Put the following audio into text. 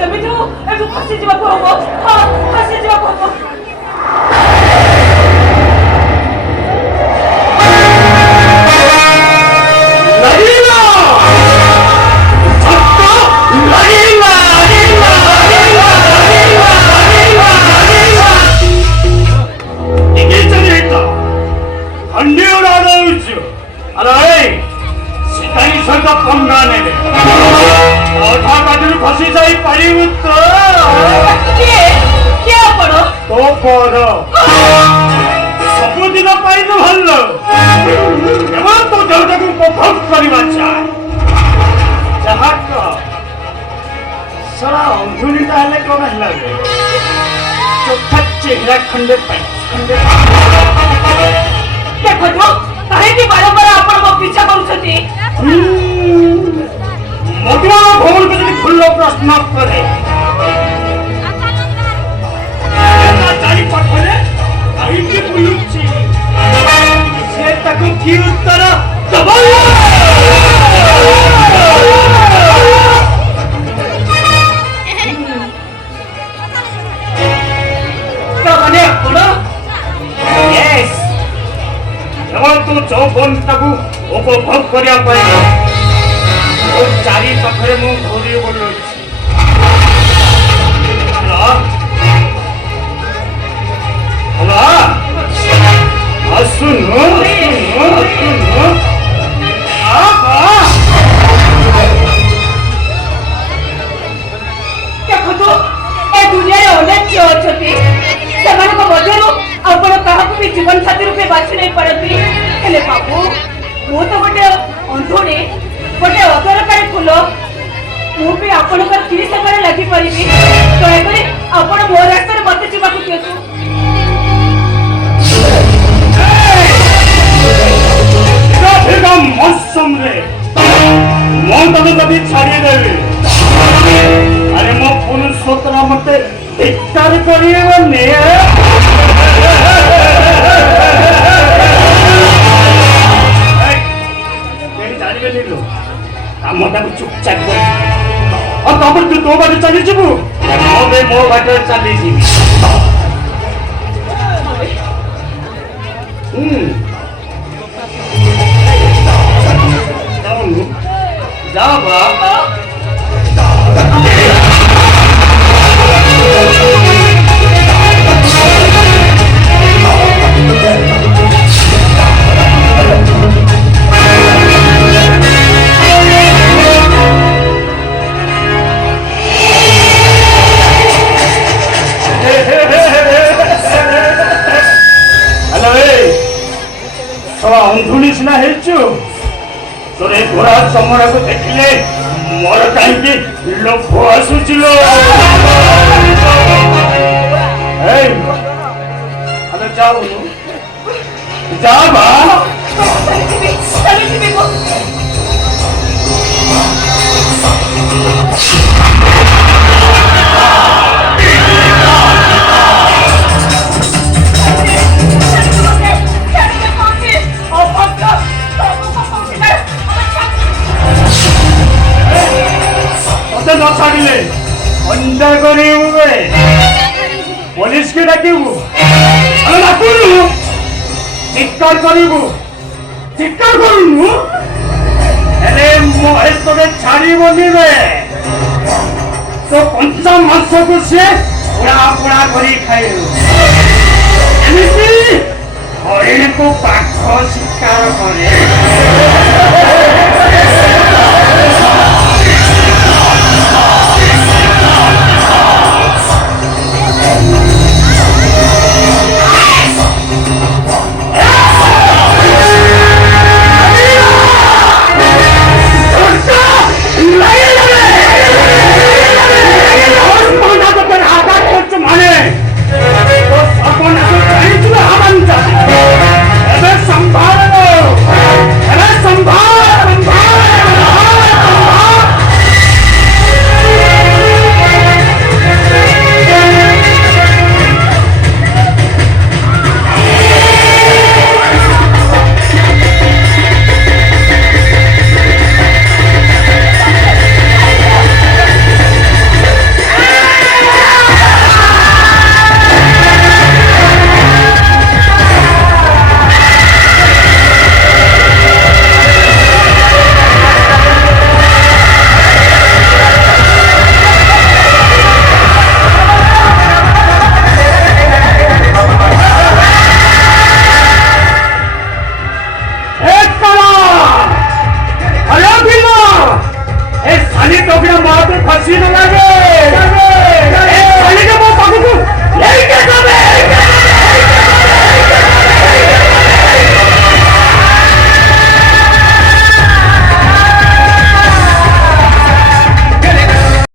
ଯେମିତି ହଉ ଏଠୁ ଖସିଯିବାକୁ ହବ। ହଁ ଖସିଯିବାକୁ ହବ। ଖସି ଯାଇପାରିବୁ ତ? ସବୁଦିନ ପାଇଁ ତ ଭଲ କେବଳ ତୋ ଦେହଟାକୁ ଉପଭୋଗ କରିବା ଯାହା ସାରା ଅନ୍ଧୁଣିଟା ହେଲେ କଣ ହେଲା ଚୋଖା ଚେହେରା ଖଣ୍ଡେ ପାଇଁ ଦେଖନ୍ତୁ କାହିଁକି ବାରମ୍ବାର ଆପଣ ମୋ ପିଛା କରୁଛନ୍ତି? ମଧୁର ଭଉଣୀକୁ ଯଦି ଖୁଲ୍ଲ ପ୍ରଶ୍ନ କରେ ଚାରି ପାଖରେ କାହିଁକି ବୁଲୁଛି ସେ ତାକୁ କି ଉତ୍ତର ଦବ? ମାନେ ଆପଣ କେବଳ ତୁ ଯୌବନଟାକୁ ଉପଭୋଗ କରିବା ପାଇଁ ଚାରି ପାଖରେ ମୁଁ ଘୁରି ବୁଲୁଛି। ଆସୁନୁ ଦେଖନ୍ତୁ ଏ ଦୁନିଆରେ ଅନେକ ଝିଅ ଅଛନ୍ତି ସେମାନଙ୍କ ମଧ୍ୟରୁ ଆପଣ କାହାକୁ ବି ଜୀବନ ସାଥୀ ରୂପେ ବାଛି ନେଇ ପାରନ୍ତି। ହେଲେ ବାବୁ ମୁଁ ତ ଗୋଟେ ଅନ୍ଧୁଣୀ ଗୋଟେ ଅଦରକାରୀ ଫୁଲ ମୁଁ ବି ଆପଣଙ୍କର କି ସେବାରେ ଲାଗିପାରିବି। ଦୟାକରି ଆପଣ ମୋ ରାସ୍ତାରେ ମତେ ଯିବାକୁ ଦିଅନ୍ତୁ। ମୌସମରେ ମୁଁ ତମେ ଯଦି ଛାଡ଼ିଦେବି ଆରେ ମୋ ପୁରୁଷୋତ୍ତମ ମତେ ଧିକ୍କାର କରିବନି। ଜାଣିବେନି ଲୋ କାମଟାକୁ ଚୁପଚାପ କରି ଆଉ ତାପରେ ତୁ ତୋ ବାଟେ ଚାଲିଯିବୁ ମୁଁ ମୋ ବାଟରେ ଚାଲିଯିବି। जा बाबा ଅନ୍ଧୁଣି ସିନା ହେଇଛୁ ତୋର ଏ ଗୋରା ଚମଡ଼ାକୁ ଦେଖିଲେ ମୋର କାହିଁକି ଲୋଭ ଆସୁଛି ଲୋ। ଆମେ ଯାଉନୁ ଯା ବା ନ ଛାଡ଼ିଲେ ଅନ୍ଧା କରିବୁ ପୋଲିସକୁ ଡାକିବୁ ଆମେ ଡାକୁନୁ ଚିତ୍କାର କରିବୁ ଚିତ୍କାର କରୁନୁ ହେଲେ ମହେଶ ତୋତେ ଛାଡ଼ିବନି ରେ ତୋ କଞ୍ଚା ମାଂସକୁ ସିଏ ପୋଡ଼ା ପୋଡ଼ା କରି ଖାଇବୁ ଏମିତି ହରିଣୀକୁ ପାଖ ଶିକାର କରେ।